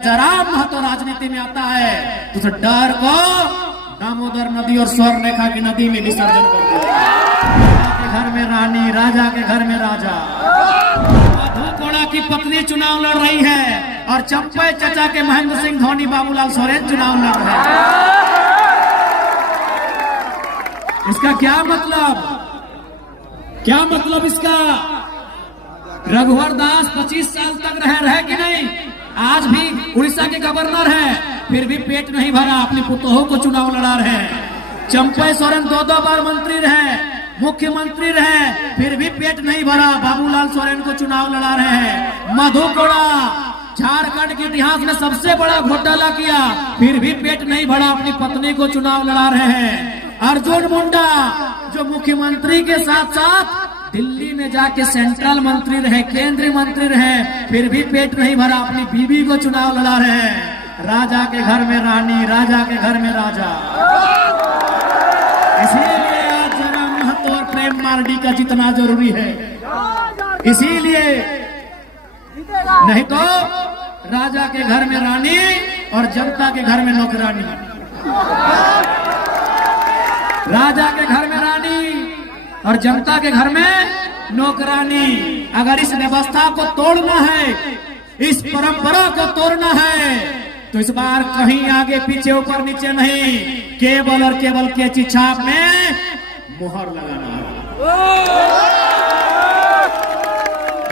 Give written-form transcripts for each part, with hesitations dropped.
जरा महत्व राजनीति में आता है तो उस डर को दामोदर नदी और स्वर्ण रेखा की नदी में विसर्जन कर दिया। राजा के घर में रानी, राजा के घर में राजा। मधुकोड़ा की पत्नी चुनाव लड़ रही है और चंपई चचा के महेंद्र सिंह धोनी, बाबूलाल सोरेन चुनाव लड़ रहे हैं। इसका क्या मतलब इसका? रघुवर दास 25 साल तक रहे कि नहीं? आज भी उड़ीसा के गवर्नर है, फिर भी पेट नहीं भरा, अपनी पुतोहों को चुनाव लड़ा रहे हैं। चंपई सोरेन 2 बार मंत्री रहे, मुख्यमंत्री रहे, फिर भी पेट नहीं भरा, बाबूलाल सोरेन को चुनाव लड़ा रहे हैं। मधुकोड़ा झारखंड के इतिहास में सबसे बड़ा घोटाला किया, फिर भी पेट नहीं भरा, अपनी पत्नी को चुनाव लड़ा रहे हैं। अर्जुन मुंडा जो मुख्यमंत्री के साथ साथ दिल्ली में जाके सेंट्रल मंत्री रहे, केंद्रीय मंत्री रहे, फिर भी पेट नहीं भरा, अपनी बीवी को चुनाव लड़ा रहे हैं। राजा के घर में रानी, राजा के घर में राजा। इसीलिए आज जरा महतो और प्रेम मार्डी का जितना जरूरी है, इसीलिए नहीं तो राजा के घर में रानी और जनता के घर में नौकरानी। राजा के घर में रानी और जनता के घर में नौकरानी। अगर इस व्यवस्था को तोड़ना है, इस परंपरा को तोड़ना है, तो इस बार कहीं आगे पीछे ऊपर नीचे नहीं, केवल और केवल कैंची छाप में मुहर लगाना है।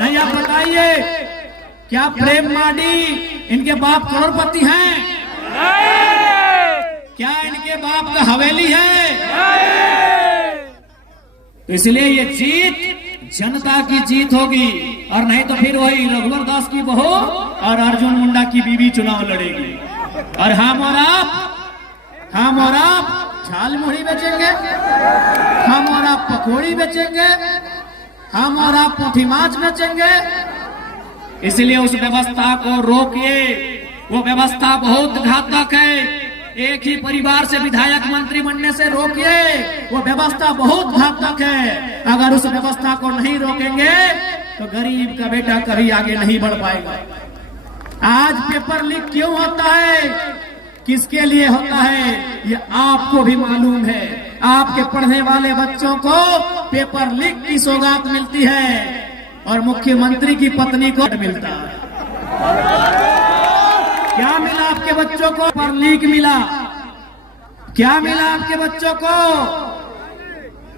नहीं, आप बताइए, क्या प्रेम मार्डी इनके बाप करोड़पति हैं? क्या इनके बाप का हवेली है? तो इसलिए ये जीत जनता की जीत होगी, और नहीं तो फिर वही रघुवर दास की बहू और अर्जुन मुंडा की बीवी चुनाव लड़ेगी। और हम और आप झाल मुड़ी बेचेंगे, हम और आप पकौड़ी बेचेंगे, हम और आप पुठी माछ बेचेंगे। इसलिए उस व्यवस्था को रोकिए, वो व्यवस्था बहुत घातक है। एक ही परिवार से विधायक मंत्री बनने से रोकिए, वो व्यवस्था बहुत घातक है। अगर उस व्यवस्था को नहीं रोकेंगे तो गरीब का बेटा कभी आगे नहीं बढ़ पाएगा। आज पेपर लीक क्यों होता है, किसके लिए होता है, ये आपको भी मालूम है। आपके पढ़ने वाले बच्चों को पेपर लीक की सौगात मिलती है और मुख्यमंत्री की पत्नी को मिलता है। क्या मिला आपके बच्चों को? पेपर लीक मिला। क्या मिला आपके बच्चों को?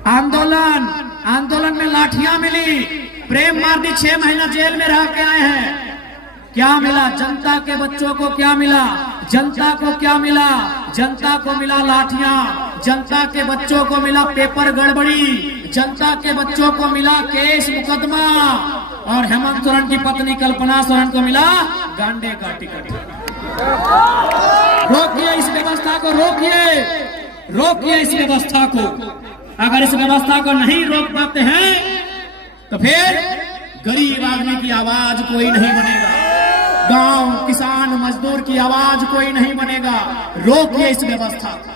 आंदोलन में लाठियां मिली। प्रेम मार्डी 6 महीना जेल में रह के आए हैं। क्या मिला जनता के बच्चों को? क्या मिला जनता को? क्या मिला जनता को? मिला लाठियां। जनता के बच्चों को मिला पेपर गड़बड़ी। जनता के बच्चों को मिला केस मुकदमा। और हेमंत सोरेन की पत्नी कल्पना सोरेन को मिला गांडे का टिकट। रोकिए इस व्यवस्था को, रोकिए इस व्यवस्था को। अगर इस व्यवस्था को नहीं रोक पाते हैं तो फिर गरीब आदमी की आवाज कोई नहीं बनेगा, गांव किसान मजदूर की आवाज कोई नहीं बनेगा। रोकिए इस व्यवस्था को,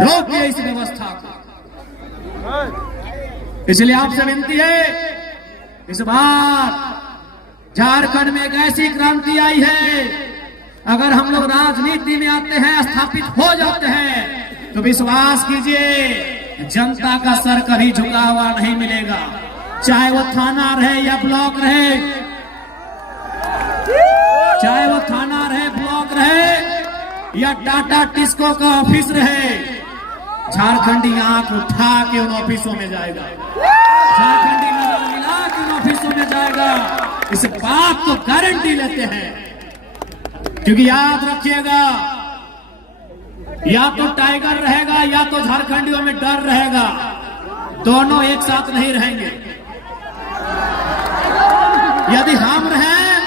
रोकिए इस व्यवस्था को। इसलिए आपसे विनती है, इस बार झारखंड में एक ऐसी क्रांति आई है, अगर हम लोग राजनीति में आते हैं, स्थापित हो जाते हैं, तो विश्वास कीजिए जनता का सर कभी झुका हुआ नहीं मिलेगा। चाहे वो थाना रहे या ब्लॉक रहे, चाहे वो थाना रहे, ब्लॉक रहे या टाटा टिस्को का ऑफिस रहे, झारखंडी आंख उठा के उन ऑफिसों में जाएगा, झारखंडी नजर मिला के उन ऑफिसों में जाएगा। इस बात को गारंटी लेते हैं, क्योंकि याद रखिएगा, या तो टाइगर रहेगा या तो झारखंडियों में डर रहेगा, दोनों एक साथ नहीं रहेंगे। यदि हम रहें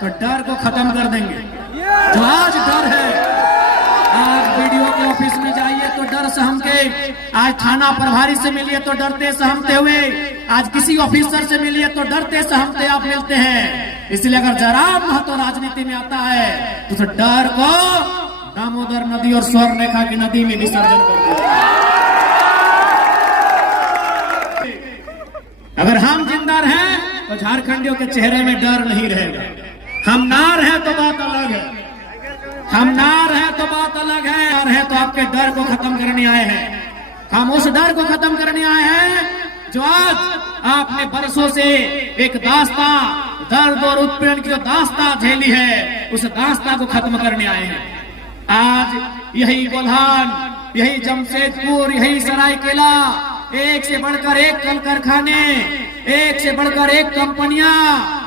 तो डर को खत्म कर देंगे। जो आज डर है, आज वीडियो के ऑफिस में जाइए तो डर सहमके, आज थाना प्रभारी से मिलिए तो डरते सहमते हुए, आज किसी ऑफिसर से मिलिए तो डरते सहमते आप मिलते हैं। इसलिए अगर जरा महत्व राजनीति में आता है तो उस डर को दामोदर नदी और स्वर्ण रेखा की नदी में विसर्जन कर दिया। अगर हम जिंदा रहें तो झारखंडियों के चेहरे में डर नहीं रहेगा। हम ना रहे तो बात अलग है। हम ना रहे तो बात अलग है, और है तो आपके डर को खत्म करने आए हैं। हम उस डर को खत्म करने आए हैं जो आज आपने बरसों से एक दास्ता, दर्द और उत्पीड़न की जो दास्ता झेली है, उस दास्ता को खत्म करने आए हैं। आज यही गोल्हान, यही जमशेदपुर, यही सरायकेला, एक से बढ़कर एक कल कारखाने, एक से बढ़कर एक कंपनियां,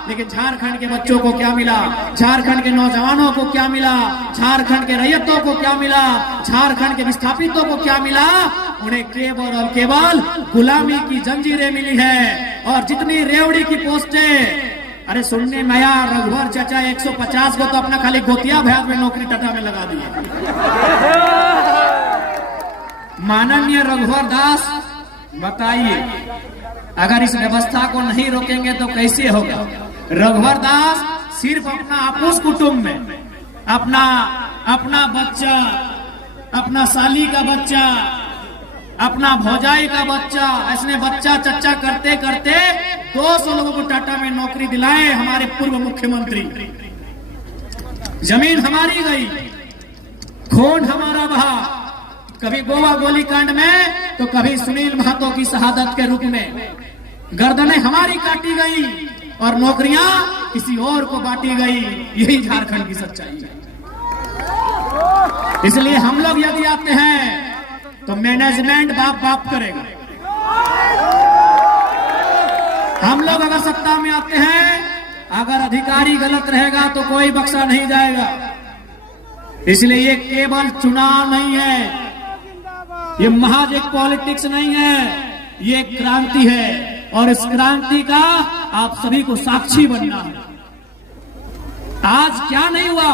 लेकिन झारखंड के बच्चों को क्या मिला, झारखंड के नौजवानों को क्या मिला, झारखंड के रैयतों को क्या मिला, झारखंड के विस्थापितों को क्या मिला? उन्हें केवल और केवल गुलामी की जंजीरें मिली है। और जितनी रेवड़ी की पोस्टें, अरे सुनने में आया रघुवर चाचा 150 को तो अपना खाली गोतिया भैया में नौकरी टाटा में लगा दिए। माननीय रघुवर दास, बताइए, अगर इस व्यवस्था को नहीं रोकेंगे तो कैसे होगा? रघुवर दास सिर्फ अपना आपूस कुटुंब में अपना बच्चा, अपना साली का बच्चा, अपना भौजाई का बच्चा, ऐसे बच्चा चच्चा करते करते 200 लोगों को टाटा में नौकरी दिलाए हमारे पूर्व मुख्यमंत्री। जमीन हमारी गई, खून हमारा बहा, कभी गोवा गोलीकांड में तो कभी सुनील महतो की शहादत के रूप में। गर्दनें हमारी काटी गई और नौकरियां किसी और को बांटी गई। यही झारखंड की सच्चाई है। इसलिए हम लोग यदि आते हैं तो मैनेजमेंट बाप बाप करेगा। हम लोग अगर सत्ता में आते हैं, अगर अधिकारी गलत रहेगा तो कोई बख्शा नहीं जाएगा। इसलिए ये केवल चुनाव नहीं है, ये महज एक पॉलिटिक्स नहीं है, ये एक क्रांति है। और इस क्रांति का आप सभी को साक्षी बनना है। आज क्या नहीं हुआ,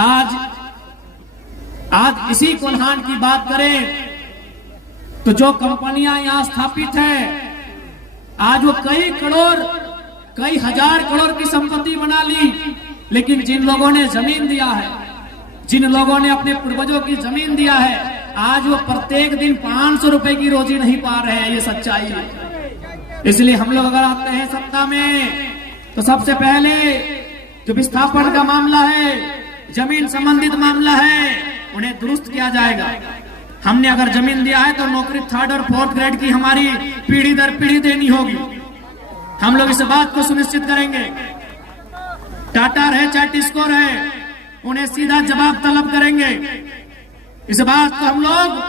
आज इसी कोल्हान की बात करें तो जो कंपनियां यहां स्थापित है, आज वो कई करोड़, कई हजार करोड़ की संपत्ति बना ली, लेकिन जिन लोगों ने जमीन दिया है, जिन लोगों ने अपने पूर्वजों की जमीन दिया है, आज वो प्रत्येक दिन 500 रुपए की रोजी नहीं पा रहे हैं। ये सच्चाई है। इसलिए हम लोग अगर आते हैं सत्ता में तो सबसे पहले जो विस्थापन का मामला है, जमीन संबंधित मामला है, उन्हें दुरुस्त किया जाएगा। हमने अगर जमीन दिया है तो नौकरी 3rd और 4th ग्रेड की हमारी पीढ़ी दर पीढ़ी देनी होगी। हम लोग इस बात को सुनिश्चित करेंगे। टाटा रहे चाहे टिस्को रहे, उन्हें सीधा जवाब तलब करेंगे। इस बात को हम लोग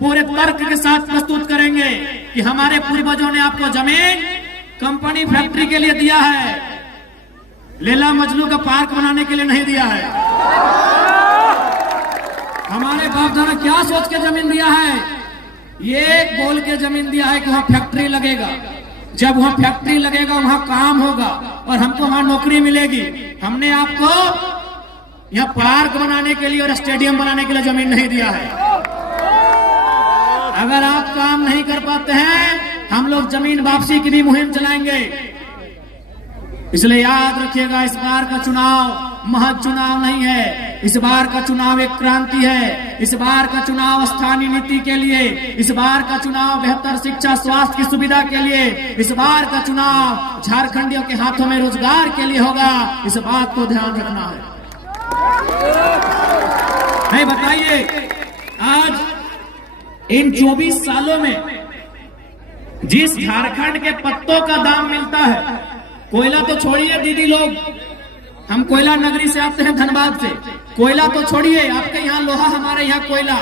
पूरे तर्क के साथ प्रस्तुत करेंगे कि हमारे पूर्वजों ने आपको जमीन कंपनी फैक्ट्री के लिए दिया है, लैला मजनू का पार्क बनाने के लिए नहीं दिया है। हमारे बाप दादा क्या सोच के जमीन दिया है? ये बोल के जमीन दिया है कि वहां फैक्ट्री लगेगा, जब वहां फैक्ट्री लगेगा वहां काम होगा और हमको वहां नौकरी मिलेगी। हमने आपको यहाँ पार्क बनाने के लिए और स्टेडियम बनाने के लिए जमीन नहीं दिया है। अगर आप काम नहीं कर पाते हैं, हम लोग जमीन वापसी की भी मुहिम चलाएंगे। इसलिए याद रखिएगा, इस बार का चुनाव महज चुनाव नहीं है। इस बार का चुनाव एक क्रांति है। इस बार का चुनाव स्थानीय नीति के लिए, इस बार का चुनाव बेहतर शिक्षा स्वास्थ्य की सुविधा के लिए, इस बार का चुनाव झारखंडियों के हाथों में रोजगार के लिए होगा। इस बात को ध्यान रखना है। नहीं, बताइए, आज इन 24 सालों में जिस झारखंड के पत्तों का दाम मिलता है, कोयला तो छोड़िए दीदी लोग, हम कोयला नगरी से आते हैं, धनबाद से। कोयला तो छोड़िए, आपके यहाँ लोहा, हमारे यहाँ कोयला।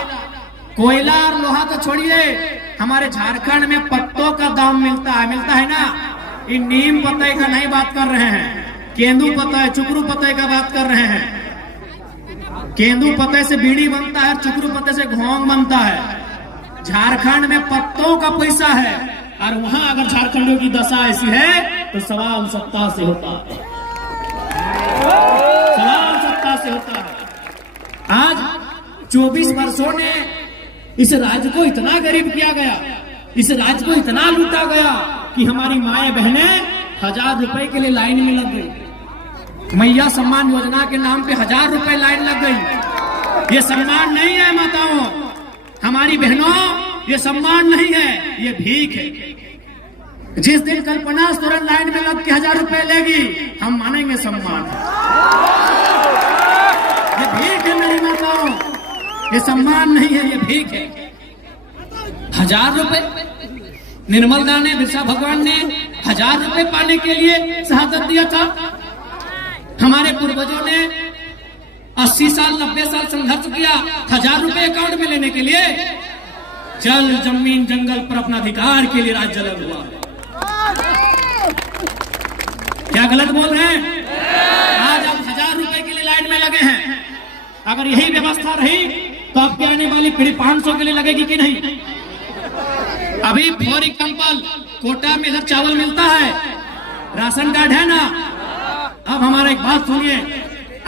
कोयला और लोहा तो छोड़िए, हमारे झारखंड में पत्तों का दाम मिलता है ना। इन नीम पत्ते का नहीं बात कर रहे हैं, केंदू पत्ता, चुकरू पत्ते का बात कर रहे हैं। केंदू पत्ते से बीड़ी बनता है, चुकरू पत्ते से घोंग बनता है। झारखंड में पत्तों का पैसा है, और वहां अगर झारखंडियों की दशा ऐसी है तो सवाल सत्ता से होता है। सवाल सत्ता से होता है। आज 24 वर्षों ने इस राज्य को इतना गरीब किया गया, इस राज्य को इतना लूटा गया कि हमारी माएं बहनें 1000 रुपए के लिए लाइन में लग गई। मैया सम्मान योजना के नाम पे 1000 रुपए लाइन लग गई। ये सम्मान नहीं है माताओं, हमारी बहनों, ये सम्मान नहीं है, ये भीख है। जिस दिन कल्पना सोरेन लाइन में लग के 1000 रुपए लेगी, हम मानेंगे सम्मान है। ये सम्मान नहीं है, ये भीख है। 1000 रुपए निर्मल दास ने, बिरसा भगवान ने 1000 रुपए पाने के लिए शहादत दिया था। हमारे पूर्वजों ने 80 साल 90 साल संघर्ष किया 1000 रुपए अकाउंट में लेने के लिए। जल जमीन जंगल पर अपना अधिकार के लिए राज्य अलग हुआ। क्या गलत बोल रहे हैं? आज आप 1000 रुपए के लिए लाइन में लगे हैं। अगर यही व्यवस्था रही तो आपके आने वाली पीढ़ी 500 के लिए लगेगी कि नहीं? अभी फॉर एग्जाम्पल कोटा में इधर चावल मिलता है, राशन कार्ड है ना। अब हमारा एक बात सुनिए,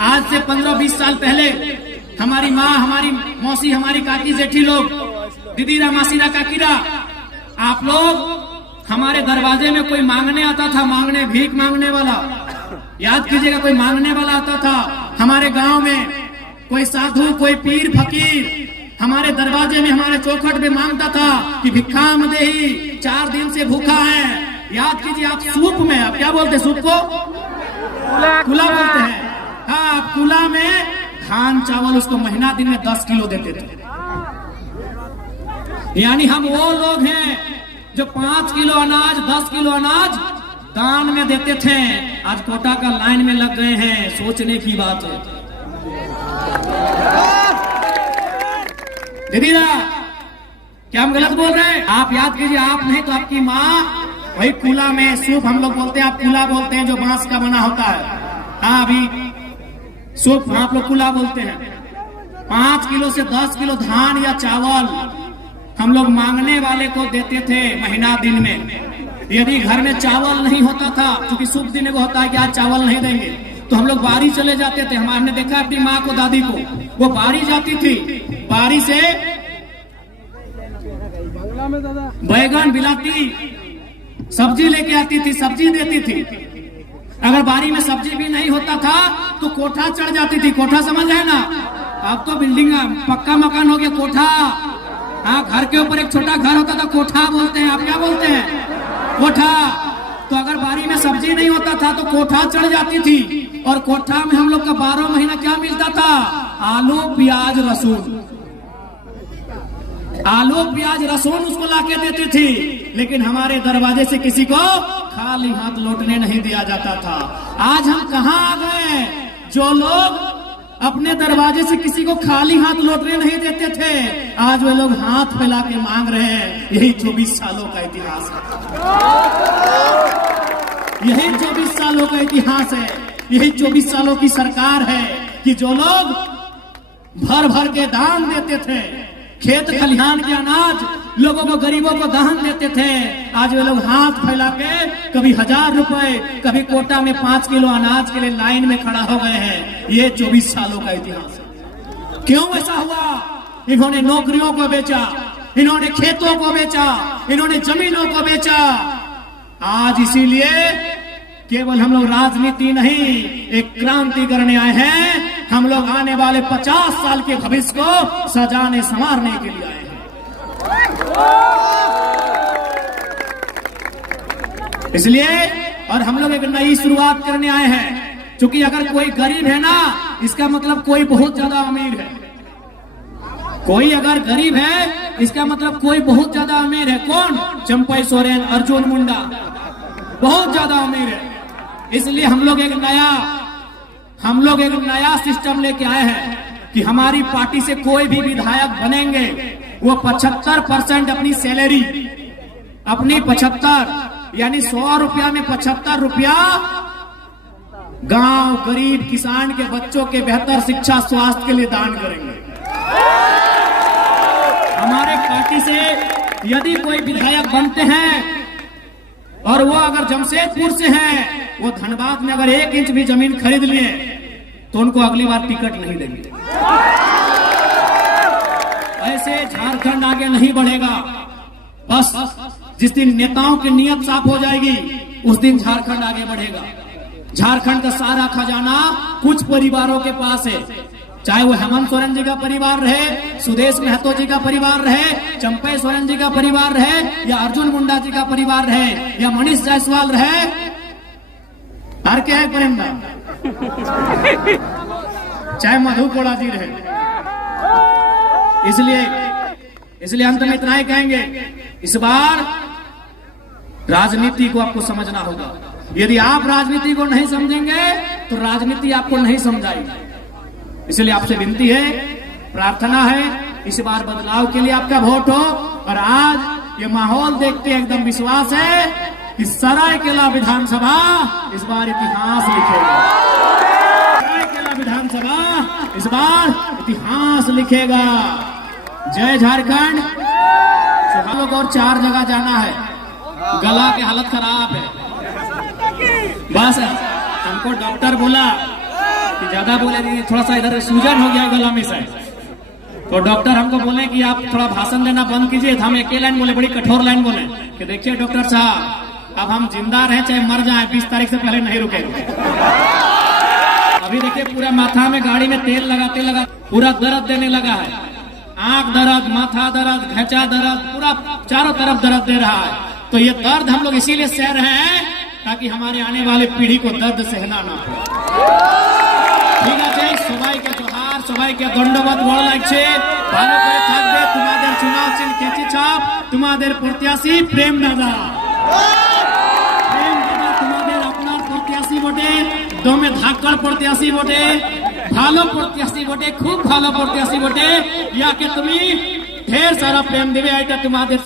आज से 15-20 साल पहले हमारी माँ, हमारी मौसी, हमारी काकी जेठी लोग, दीदीरा मासीरा काकीरा, आप लोग हमारे दरवाजे में कोई मांगने आता था, मांगने, भीख मांगने वाला, याद कीजिएगा, कोई मांगने वाला आता था। हमारे गांव में कोई साधु, कोई पीर फकीर हमारे दरवाजे में, हमारे चौखट में मांगता था कि भिक्षाम देही, 4 दिन से भूखा है। याद कीजिए, आप सूप में, आप क्या बोलते हैं सूप को? कुला बोलते हैं। हाँ, कुला में धान चावल उसको महीना दिन में 10 किलो देते थे। यानी हम वो लोग हैं जो 5 किलो अनाज, 10 किलो अनाज दान में देते थे। आज कोटा का लाइन में लग गए हैं, सोचने की बात है। दीदीरा, क्या हम गलत बोल रहे हैं? आप याद कीजिए, आप नहीं तो आपकी माँ वही कूला में सूप, हम लोग बोलते हैं, आप कूला बोलते हैं, जो बांस का बना होता है। हाँ, अभी सूप आप लोग कूला बोलते हैं। 5 किलो से 10 किलो धान या चावल हम लोग मांगने वाले को देते थे महीना दिन में। यदि घर में चावल नहीं होता था, क्योंकि शुभ दिन को होता है कि आज चावल नहीं देंगे, तो हम लोग बारी चले जाते थे। हमने देखा अपनी माँ को, दादी को, वो बारी जाती थी, बारी से बैगन बिलाती, सब्जी लेके आती थी, सब्जी देती थी। अगर बारी में सब्जी भी नहीं होता था तो कोठा चढ़ जाती थी। कोठा समझ है ना? अब तो बिल्डिंग, पक्का मकान हो गया कोठा। हाँ, घर के ऊपर एक छोटा घर होता था, कोठा बोलते हैं। आप क्या बोलते हैं? कोठा। तो अगर बारी में सब्जी नहीं होता था तो कोठा चढ़ जाती थी, और कोठा में हम लोग का 12 महीना क्या मिलता था? आलू प्याज रसून। आलू प्याज रसून उसको लाके देती थी। लेकिन हमारे दरवाजे से किसी को खाली हाथ लौटने नहीं दिया जाता था। आज हम कहाँ आ गए? जो लोग अपने दरवाजे से किसी को खाली हाथ लौटने नहीं देते थे, आज वे लोग हाथ फैला के मांग रहे हैं। यही 24 सालों का इतिहास है। यही 24 सालों का इतिहास है। यही 24 सालों की सरकार है कि जो लोग भर भर के दान देते थे, खेत खलिहान के अनाज लोगों को, गरीबों को दान देते थे, आज वे लोग हाथ फैला के कभी 1000 रुपए, कभी कोटा में 5 किलो अनाज के लिए लाइन में खड़ा हो गए हैं। ये 24 सालों का इतिहास है। क्यों ऐसा हुआ? इन्होंने नौकरियों को बेचा, इन्होंने खेतों को बेचा, इन्होंने जमीनों को बेचा। आज इसीलिए केवल हम लोग राजनीति नहीं, एक क्रांति करने आए हैं। हम लोग आने वाले 50 साल के भविष्य को सजाने संवारने के लिए आए हैं। इसलिए और हम लोग एक नई शुरुआत करने आए हैं। क्योंकि अगर कोई गरीब है ना, इसका मतलब कोई बहुत ज्यादा अमीर है। कोई अगर गरीब है, इसका मतलब कोई बहुत ज्यादा अमीर है। कौन? चंपई सोरेन, अर्जुन मुंडा बहुत ज्यादा अमीर है। इसलिए हम लोग एक नया सिस्टम लेके आए हैं कि हमारी पार्टी से कोई भी विधायक बनेंगे, वो 75% अपनी सैलरी, अपनी 75 यानी 100 रुपया में 75 रुपया गांव, गरीब किसान के बच्चों के बेहतर शिक्षा, स्वास्थ्य के लिए दान करेंगे। हमारे पार्टी से यदि कोई विधायक बनते हैं और वो अगर जमशेदपुर से हैं, वो धनबाद में अगर 1 इंच भी जमीन खरीद लिए तो उनको अगली बार टिकट नहीं देंगे। ऐसे झारखंड आगे नहीं बढ़ेगा। बस जिस दिन नेताओं की नीयत साफ हो जाएगी, उस दिन झारखंड आगे बढ़ेगा। झारखंड का सारा खजाना कुछ परिवारों के पास है, चाहे वो हेमंत सोरेन जी का परिवार रहे, सुदेश महतो जी का परिवार रहे, चंपई सोरेन जी का परिवार रहे, या अर्जुन मुंडा जी का परिवार रहे, या मनीष जायसवाल रहे, और क्या है प्रेमदा, चाहे मधु कोड़ा जी रहे। इसलिए अंत में इतना ही कहेंगे, इस बार राजनीति को आपको समझना होगा। यदि आप राजनीति को नहीं समझेंगे तो राजनीति आपको नहीं समझाएगी। इसलिए आपसे विनती है, प्रार्थना है, इस बार बदलाव के लिए आपका वोट हो। और आज ये माहौल देखते एकदम विश्वास है कि सरायकेला विधानसभा इस बार इतिहास लिखेगा। सरायकेला विधानसभा इस बार इतिहास लिखेगा। जय झारखंड। हम लोग और 4 जगह जाना है, गला की हालत खराब है। बस हमको डॉक्टर बोला कि ज्यादा बोले नहीं, थोड़ा सा इधर सूजन हो गया गला में से, तो डॉक्टर हमको बोले कि आप थोड़ा भाषण देना बंद कीजिए। हम एक लाइन बोले, बड़ी कठोर लाइन बोले कि देखिए डॉक्टर साहब, अब हम जिंदा रहे चाहे मर जाए, 20 तारीख से पहले नहीं रुकेंगे। अभी देखिए पूरा माथा में गाड़ी में तेल लगाते लगा पूरा दर्द देने लगा है। आंख दर्द, माथा दर्द, घेचा दर्द, पूरा चारों तरफ दर्द दे रहा है। तो ये दर्द हम लोग इसीलिए सह रहे हैं ताकि हमारे आने वाले पीढ़ी को दर्द सहना ना पड़े। ঠিক আছে, সবাইকে জোহার, সবাইকে ধন্যবাদ। ভালো লাগছে, ভালো করে থাকবে। তোমাদের চুনাव চিহ্ন কেচি ছাপ, তোমাদের প্রত্যাশী প্রেম দাদা। প্রেম দাদা তোমাদের আপনার প্রত্যাশী বটে, দমে ধাক্কার প্রত্যাশী বটে, ভালো প্রত্যাশী বটে, খুব ভালো প্রত্যাশী বটে। ইয়াকে তুমি ঢের সারা প্রেম দেবে, এটা তোমাদের